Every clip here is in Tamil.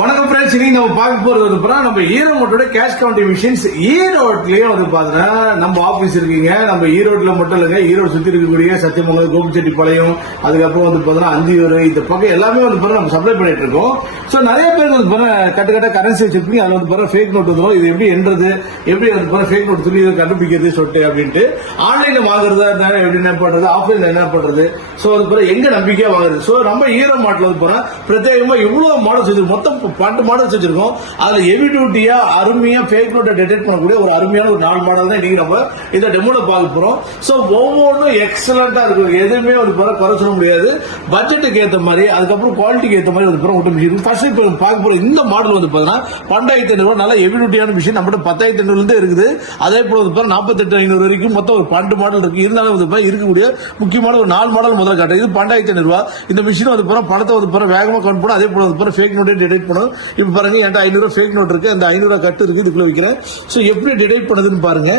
வணக்கம் ஃப்ரெண்ட்ஸ், இன்னைக்கு நம்ம பார்க்க போறது வந்து நம்ம ஈரோட்டோட கேஷ் கவுண்டிங் மிஷின்ஸ். ஈரோட்லயே வந்து பாத்தீங்கன்னா நம்ம ஆபீஸ் இருக்கீங்க. நம்ம ஈரோட்ல மட்டும் இல்லைங்க, ஈரோடு சுத்தி இருக்கக்கூடிய சத்தியமங்கலம், கோபிச்செட்டிப்பாளையம், அதுக்கப்புறம் வந்து பாத்தீங்கன்னா அந்தியூர், இந்த பக்கம் எல்லாமே வந்து நம்ம சப்ளை பண்ணிட்டு இருக்கோம். சோ நிறைய பேர் வந்து கட்ட கரன்சி வச்சிருப்பீங்க. அதுல வந்து ஃபேக் நோட் வந்துடும். இது எப்படி என்றது, எப்படி வந்து ஃபேக் நோட் சொல்லி இதை கண்டுபிடிக்கிறது சொல்லிட்டு அப்படின்ட்டு ஆன்லைன்ல வாங்குறதா இருந்தாலும் எப்படி என்ன பண்றது, ஆஃப்லைன்ல என்ன பண்றது, சோ அது எங்க நம்பிக்கையா வாங்குறது. சோ நம்ம ஈரோ மாடல் வந்து பிரத்யேகமா இவ்வளவு மாடல் செஞ்சிருக்கோம். மொத்தம் 12 மாடல் செஞ்சிருக்கோம். அதுல ஹெவி டியூட்டியா அருமையா ஃபேக் நோட்டை டிடெக்ட் பண்ணக்கூடிய ஒரு அருமையான ஒரு 4 மாடல் தான் இன்னைக்கு நம்ம இந்த டெமோல பார்க்க போறோம். சோ ஒவ்வொன்றும் எக்ஸலண்டா இருக்கும். எதுவுமே வந்து குறை சொல்ல முடியாது. பட்ஜெட்டுக்கு ஏற்ற மாதிரி, அதுக்கப்புறம் குவாலிட்டிக்கு ஏற்ற மாதிரி வந்து மிஷின் ஃபர்ஸ்ட் இப்போ பார்க்க போறோம். இந்த மாடல் வந்து பாத்தீங்கன்னா 12,500 நல்ல ஹெவி டியூட்டியான மிஷின் நம்மகிட்ட 10,500 இருந்து இருக்குது. அதே போல வந்து 48,500 வரைக்கும் மொத்தம் ஒரு 12 மாடல் இருக்கு. இருந்தாலும் வந்து இருக்கக்கூடிய முக்கியமான ஒரு 4 மாடல் முதல்ல காட்டு. இது 12,500 இந்த மிஷின் வந்து பணத்தை வந்து வேகமா கவுண்ட் பண்ணும். அதே போல வந்து ஃபேக் நோட்டை டிடெக்ட் பண்ணும். இப்ப பாருங்க, என்கிட்ட 500 ஃபேக் நோட் இருக்கு. அந்த 500 கட்டு இருக்கு, இதுக்குள்ள வைக்கிறேன். சோ எப்படி டிடெக்ட் பண்ணுதுன்னு பாருங்க.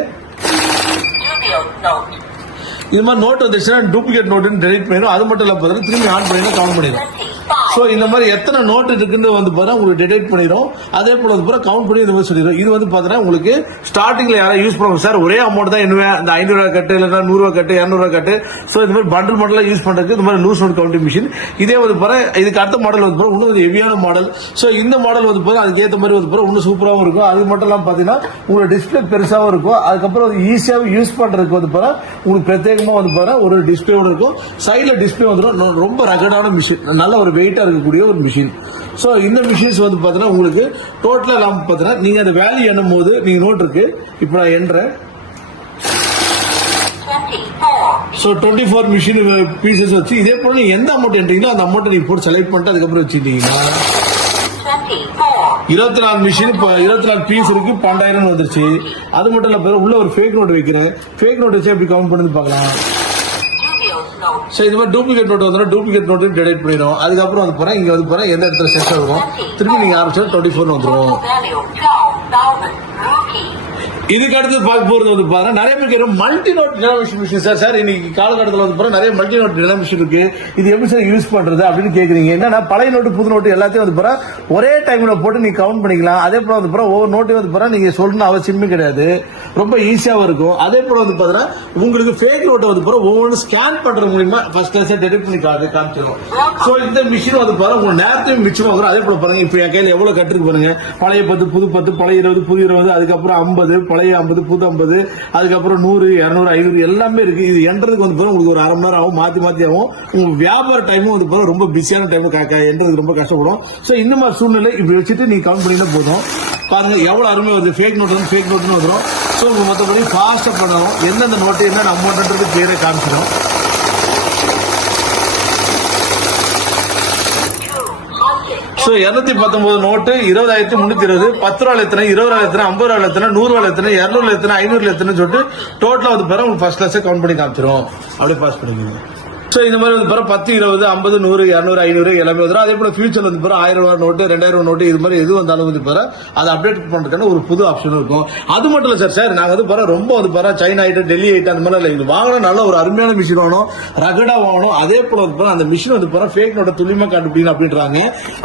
இது மாதிரி நோட் வந்துச்சுன்னா டூப்ளிகேட் நோட்டுன்னு டிடெக்ட் பண்ணிடும். அது மட்டும் இல்ல பாத்தீங்கன்னா திரும்பி ஆன் பண்ணினா கவுண்ட் பண்ணிடும். சோ இந்த மாதிரி எத்தனை நோட் இருக்குன்னு வந்து பாத்தீங்கன்னா உங்களுக்கு டிடெக்ட் பண்ணிடும். அதே போல வந்து கவுண்ட் பண்ணி இந்த மாதிரி சொல்லிடும். இது வந்து பாத்தீங்கன்னா உங்களுக்கு ஸ்டார்டிங்ல யாராவது யூஸ் பண்ணுவோம் சார், ஒரே அமௌண்ட் தான் என்ன, இந்த 500 கட்டு இல்லைன்னா 100 கட்டு 200 கட்டு. சோ இந்த மாதிரி பண்டில் மாடலா யூஸ் பண்றதுக்கு இந்த மாதிரி லூஸ் நோட் கவுண்டிங் மிஷின். இதே வந்து இதுக்கு அடுத்த மாடல் வந்து இன்னும் ஹெவியான மாடல். சோ இந்த மாடல் வந்து அதுக்கு ஏற்ற மாதிரி வந்து இன்னும் சூப்பராகவும் இருக்கும். அது மட்டும் இல்லாம பாத்தீங்கன்னா உங்களுக்கு டிஸ்பிளே பெருசாவும் இருக்கும். அதுக்கப்புறம் ஈஸியாவும் யூஸ் பண்றதுக்கு வந்து உங்களுக்கு பிரத்யேகமா வந்து ஒரு டிஸ்பிளேவோட இருக்கும். சைட்ல டிஸ்பிளே வந்துடும். ரொம்ப ரகடான மிஷின், நல்ல ஒரு வெயிட்டா இருக்கக்கூடிய ஒரு மிஷின். சோ இந்த மிஷின்ஸ் வந்து பாத்தீங்கன்னா உங்களுக்கு டோட்டலா எல்லாம் பாத்தீங்கன்னா நீங்க அந்த வேல்யூ எண்ணும் போது நீங்க நோட் இருக்கு. இப்ப நான் எண்றேன். சோ 24 மிஷின் பீசஸ் வச்சு இதே போல நீங்க எந்த அமௌண்ட் எண்றீங்களோ அந்த அமௌண்ட் நீங்க போட்டு செலக்ட் பண்ணிட்டு அதுக்கப்புறம் வச்சுட்டீங்கன்னா 24 மிஷின் 24 பீஸ் இருக்கு. 12,000 வந்துருச்சு. அது மட்டும் இல்ல, உள்ள ஒரு ஃபேக் நோட் வைக்கிறேன். ஃபேக் நோட் வச்சு எப்படி கவுண்ட் பண்ணி பார்க்கலாம். சோ இது மாதிரி டூப்ளிகேட் நோட் வந்து டூப்ளிகேட் நோட் டிடெக்ட் பண்ணிடும். அதுக்கப்புறம் வந்து போறேன், இங்க வந்து போறேன், எந்த இடத்துல செட் ஆகும் திரும்பி நீங்க ஆரம்பிச்சா 24 வந்துடும். இதுக்கு அடுத்து பார்க்க போறது வந்து பாருங்க, நிறைய பேருக்கு multi note denomination machine. Sir இன்னைக்கு காலகட்டத்தில் வந்து நிறைய மல்டி நோட் டினாமினேஷன் இருக்கு, இது எப்படி சார் யூஸ் பண்றது அப்படின்னு கேக்குறீங்க. என்னன்னா பழைய நோட்டு புது நோட்டு எல்லாத்தையும் வந்து ஒரே டைம்ல போட்டு நீங்க கவுண்ட் பண்ணிக்கலாம். அதே போல வந்து ஒவ்வொரு நோட்டையும் வந்து நீங்க சொல்லணும் அவசியமே கிடையாது. ரொம்ப ஈஸியாவும் இருக்கும். அதே போல வந்து பாத்தீங்கன்னா உங்களுக்கு ஃபேக் நோட்டை வந்து ஒவ்வொரு ஸ்கேன் பண்றது மூலமா ஃபர்ஸ்ட் கிளாஸ் டிடெக்ட் பண்ணி காமிச்சிடும். சோ இந்த மிஷின் வந்து உங்க நேரத்தையும் மிச்சமாகும். அதே போல பாருங்க, இப்ப என் கையில எவ்வளவு கட்டுருக்கு பாருங்க. பழைய 10, புது 10, பழைய 20, புது 20, அதுக்கப்புறம் 50, பழைய 50, புது 50, அதுக்கப்புறம் 100, 200, 500 எல்லாமே இருக்கு. இது என்றதுக்கு வந்து உங்களுக்கு ஒரு 1/2 மணி நேரம் ஆகும், மாத்தி ஆகும். உங்க வியாபார டைமும் வந்து ரொம்ப பிஸியான டைம், என்றதுக்கு ரொம்ப கஷ்டப்படும். சோ இந்த மாதிரி சூழ்நிலை இப்படி வச்சுட்டு நீங்க கவுண்ட் பண்ணினா போதும். பாருங்க எவ்வளவு அருமை வருது. ஃபேக் நோட் வந்து ஃபேக் நோட்னு வந்துடும். சோ உங்க மொத்தப்படி ஃபாஸ்டா பண்ணணும். எந்தெந்த நோட்டு என்ன அமௌண்ட்ன்றது கிளியரா காமிச்சிடும். சோ 219 நோட்டு 20,320, 10 ரூபாய் எத்தனை, 20 ரூபாய் எத்தனை, 50 ரூபாய் எத்தனை, 100 ரூபாய் எத்தனை, 200 எத்தனை, 500 எத்தனை சொல்லிட்டு டோட்டலா வந்து உங்களுக்கு ஃபர்ஸ்ட் கிளாஸ் கவுண்ட் பண்ணி காமிச்சிரும். அப்படியே பாஸ் பண்ணிக்கோங்க. சோ இந்த மாதிரி வந்து 10, 20, 50, 100, 200, 500 எல்லாமே வந்துடும். அதே போல ஃபியூச்சர்ல வந்து 1000 ரூபாய் நோட்டு, 2000 நோட்டு, இது மாதிரி எது வந்தாலும் வந்து அதை அப்டேட் பண்றதுக்கான ஒரு புது ஆப்ஷன் இருக்கும். அது மட்டும் இல்ல சார், நாங்க வந்து ரொம்ப வந்து சைனா ஐட்டம், டெல்லி ஐட்டம் அந்த மாதிரி இல்ல. வாங்கினா நல்ல ஒரு அருமையான மிஷின் வாங்கணும், ரகடா வாங்கணும். அதே போல வந்து அந்த மிஷின் வந்து ஃபேக் நோட்டை துல்லியமா கண்டுபிடிக்கணும் அப்படின்றாங்க.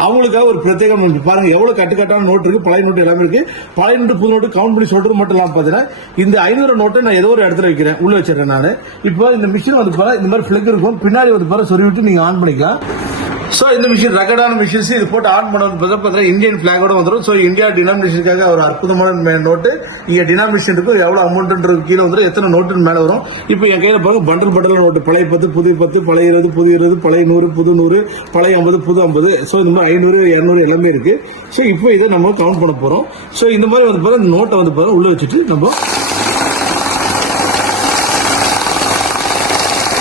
அவங்களுக்காக ஒரு பிரத்யேகம் பாருங்க, எவ்வளவு கட்டுக்கட்டான நோட் இருக்கு, பழைய நோட்டு எல்லாமே இருக்கு. பழைய நோட்டு புது நோட்டு கவுண்ட் பண்ணி சொல்றது மட்டும் இல்லாம பாத்தீங்கன்னா இந்த 500 நோட்டை நான் ஏதோ ஒரு இடத்துல வைக்கிறேன், உள்ள வச்சிருக்கேன் நான். இப்போ இந்த மிஷின் வந்து இந்த மாதிரி பிளக் இருக்கும், பின்னாடி வந்து விட்டு நீங்க ஆன் பண்ணிக்கலாம். சோ இந்த மிஷின் ரகடான மிஷின்ஸ். இது போட்டு ஆன் பண்ண இந்தியன் பிளாகோட வந்துடும். சோ இந்தியா டினாமினேஷனுக்காக ஒரு அற்புதமான நோட்டு. இங்க டினாமினேஷன் இருக்கும், எவ்வளவு அமௌண்ட் கீழே வந்துடும், எத்தனை நோட்டு மேல வரும். இப்போ என் கையில பாருங்க பண்டல் நோட்டு. பழைய 10, புது 10, பழைய 20, புது 20, பழைய 100, புது 100, பழைய 50, புது 50. சோ இந்த மாதிரி 500, 200 எல்லாமே இருக்கு. சோ இப்போ இதை நம்ம கவுண்ட் பண்ண போறோம். சோ இந்த மாதிரி வந்து நோட்டை வந்து உள்ள வச்சுட்டு நம்ம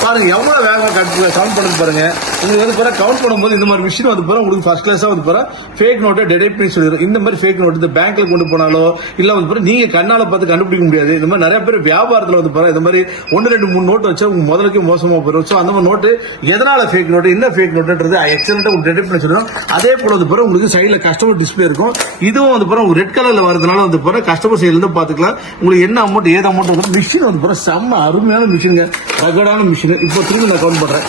பாருங்க எவ்வளவு வேகமா கவுண்ட் பண்ணி பாருங்க. உங்களுக்கு வந்து கவுண்ட் பண்ணும்போது இந்த மாதிரி மிஷின் வந்து உங்களுக்கு ஃபர்ஸ்ட் கிளாஸா வந்து ஃபேக் நோட்டை டிடெக்ட் பண்ணி சொல்லிடும். இந்த மாதிரி ஃபேக் நோட் இந்த பேங்க்ல கொண்டு போனாலோ இல்ல வந்து நீங்க கண்ணால பார்த்து கண்டுபிடிக்க முடியாது. இந்த மாதிரி நிறைய பேர் வியாபாரத்துல வந்து இந்த மாதிரி 1, 2, 3 நோட்டு வச்சா உங்க முதலுக்கு மோசமா போயிடும். சோ அந்த மாதிரி நோட்டு எதனால ஃபேக் நோட்டு, என்ன ஃபேக் நோட்டுன்றது எக்ஸலண்டா உங்களுக்கு டிடெக்ட் பண்ணி சொல்லிடும். அதே போல வந்து உங்களுக்கு சைடுல கஸ்டமர் டிஸ்பிளே இருக்கும். இதுவும் வந்து ரெட் கலர்ல வரதுனால வந்து கஸ்டமர் சைடுல இருந்து பாத்துக்கலாம் உங்களுக்கு என்ன அமௌண்ட் ஏது அமௌண்ட். மிஷின் வந்து செம்ம அருமையான மிஷினுங்க, ரகடான மிஷின். இப்போ திரும்பி நான் கவுண்ட் பண்றேன்.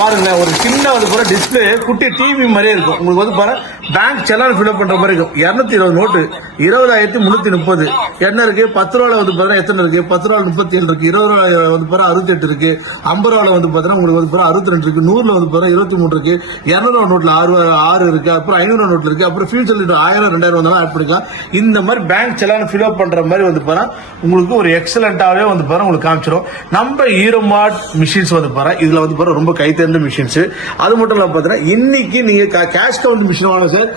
பாருங்க ஒரு சின்ன வந்து பாரு டிஸ்பிளே குட்டி டிவி மாதிரியே இருக்கும். உங்களுக்கு வந்து பாரு பேங்க் செலான் ஃபில்அப் பண்ற மாதிரி இருக்கும். 220 நோட்டு 20,330 என்ன இருக்கு? 10 ரூபாய் வந்து பாத்தீங்கன்னா எத்தனை இருக்கு? 10 ரூபாய் 37 இருக்கு, 20 ரூபாய் வந்து பாரு 68 இருக்கு, 50 ரூபாய் வந்து பாத்தீங்கன்னா உங்களுக்கு வந்து பாரு 62 இருக்கு, 100ல வந்து பாரு 23 இருக்கு, 200 நோட்ல 6 இருக்கு, அப்புறம் 500 நோட்ல இருக்கு, அப்புறம் ஃபியூச்சர்ல 1000 2000 வந்தாலும் ஆட் பண்ணிக்கலாம். இந்த மாதிரி பேங்க் செலான் ஃபில்அப் பண்ற மாதிரி வந்து பாரு உங்களுக்கு ஒரு எக்ஸலண்டாவே வந்து பாரு உங்களுக்கு காமிச்சிடும். நம்ம ஈரோமார்ட் மிஷின்ஸ் வந்து பாரு இதுல வந்து பாரு ரொம்ப கை தேர்ந்த மிஷின்ஸ். அது மட்டும் இல்லாம பாத்தீங்கன்னா இன்னைக்கு நீங்க கேஷ் கவுண்ட் மிஷின் வாங்க சார்,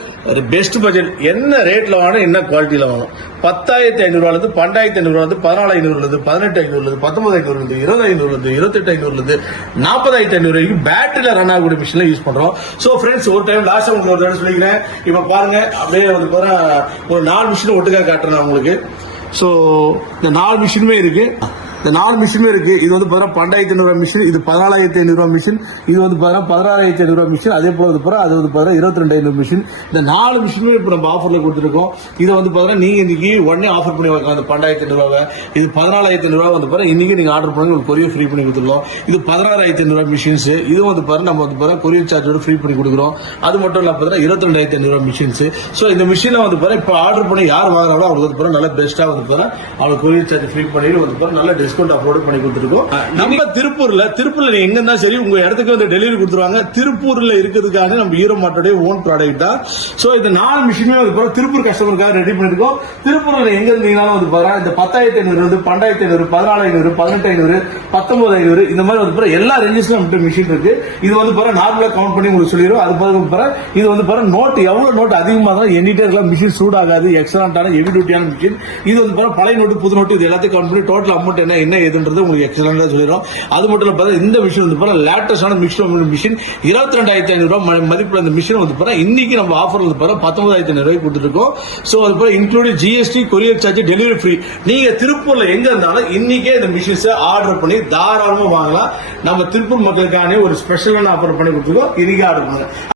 பெஸ்ட் பட்ஜெட் என்ன ரேட்ல வாங்கணும், என்ன குவாலிட்டியில வாங்கணும். 10,500 இருந்து 12,500 இருந்து 14,500 இருந்து 18,500 இருந்து 19,500 இருந்து 20,500 இருந்து 28,500 இருந்து 40,500 வரைக்கும் பேட்டரியில ரன் ஆகக்கூடிய மிஷின்ல யூஸ் பண்றோம். சோ ஃப்ரெண்ட்ஸ், ஒரு டைம் லாஸ்ட் உங்களுக்கு ஒரு தடவை சொல்லிக்கிறேன். இப்ப பாருங்க அப்படியே வந்து பாரு ஒரு 4 மிஷின் ஒட்டுக்கா காட்டுறேன் உங்களுக்கு. சோ இந்த 4 மிஷினுமே இருக்கு. இந்த 4 மிஷினுமே இருக்கு. இது வந்து பாத்தீங்கன்னா 12,500 மிஷின், இது 14,500 மிஷின், இது வந்து பாத்தீங்கன்னா 16,500 மிஷின், அதே போல வந்து பாத்தீங்கன்னா அது வந்து பாத்தீங்கன்னா 22,500 மிஷின். இந்த 4 மிஷினுமே இப்ப நம்ம ஆஃபர்ல கொடுத்துருக்கோம். இது வந்து பாத்தீங்கன்னா நீங்க இன்னைக்கு உடனே ஆஃபர் பண்ணி வைக்கலாம். அந்த 12,500 இது 14,500 வந்து பாத்தீங்கன்னா இன்னைக்கு நீங்க ஆர்டர் பண்ணி உங்களுக்கு கொரியர் ஃப்ரீ பண்ணி கொடுத்துருக்கோம். இது 16,500 மிஷின்ஸ், இது வந்து பாத்தீங்கன்னா நம்ம வந்து பாத்தீங்கன்னா கொரியர் சார்ஜோட ஃப்ரீ பண்ணி கொடுக்குறோம். அது மட்டும் இல்லாம பாத்தீங்கன்னா 22,500 மிஷின்ஸ். சோ இந்த மிஷினை வந்து பாத்தீங்கன்னா இப்ப ஆர்டர் பண்ணி யார் வாங்குறாங்களோ அவங்களுக்கு வந்து பாத்தீங்கன்னா நல்ல பெஸ்டா வந்து பாத்தீங்கன்னா அவங்களுக்கு கொரியர் சார்ஜ் ஃப்ரீ பண்ணி வந்து பாத்தீங்கன்னா நல்ல டிஸ்கவுண்ட் அப்லோட் பண்ணி கொடுத்துருக்கோம். நம்ம திருப்பூர்ல நீங்க எங்க இருந்தா சரி உங்க இடத்துக்கு வந்து டெலிவரி கொடுத்துருவாங்க. திருப்பூர்ல இருக்கிறதுக்காக நம்ம ஈரோமார்ட்டோட ஓன் ப்ராடக்ட் தான். சோ இந்த 4 மிஷினுமே வந்து திருப்பூர் கஸ்டமருக்காக ரெடி பண்ணிருக்கோம். திருப்பூர்ல எங்க இருந்தீங்கன்னாலும் வந்து பாருங்க இந்த 10,500 12,500 14,500 18,500 19,500 இந்த மாதிரி வந்து எல்லா ரேஞ்சஸ்லயும் நம்மகிட்ட மிஷின் இருக்கு. இது வந்து பாருங்க நார்மலா கவுண்ட் பண்ணி உங்களுக்கு சொல்லிடுவோம். அது பாருங்க இது வந்து பாருங்க நோட் எவ்வளவு நோட் அதிகமாக தான் எண்ணிட்டே இருக்கலாம். மிஷின் சூடாகாது. எக்ஸலண்டான ஹெவி டியூட்டியான மிஷின். இது வந்து பாருங்க பழைய நோட்டு புது நோட்டு இது எல்லாத்தையும் கவுண்ட் பண்ணி டோட்டல் அமௌண்ட் என்ன ஏதுன்றது உங்களுக்கு எக்ஸலண்டா சொல்லிடும். அது மட்டும் இல்ல இந்த மிஷின் வந்து லேட்டஸ்டான மிஷின் 22,500 ரூபாய் மதிப்புல இந்த மிஷின் வந்து இன்னைக்கு நம்ம ஆஃபர் வந்து 19,500 ரூபாய் கொடுத்துருக்கோம். சோ அது including GST, courier charge, delivery free. நீங்க திருப்பூர்ல எங்க இருந்தாலும் இன்னைக்கே இந்த மிஷின்ஸ் ஆர்டர் பண்ணி தாராளமா வாங்கலாம். நம்ம திருப்பூர் மக்களுக்கான ஒரு ஸ்பெஷலான ஆஃபர் பண்ணி கொடுத்துருக்கோம். இன்னைக்கு ஆர்டர் பண்ணுங்க.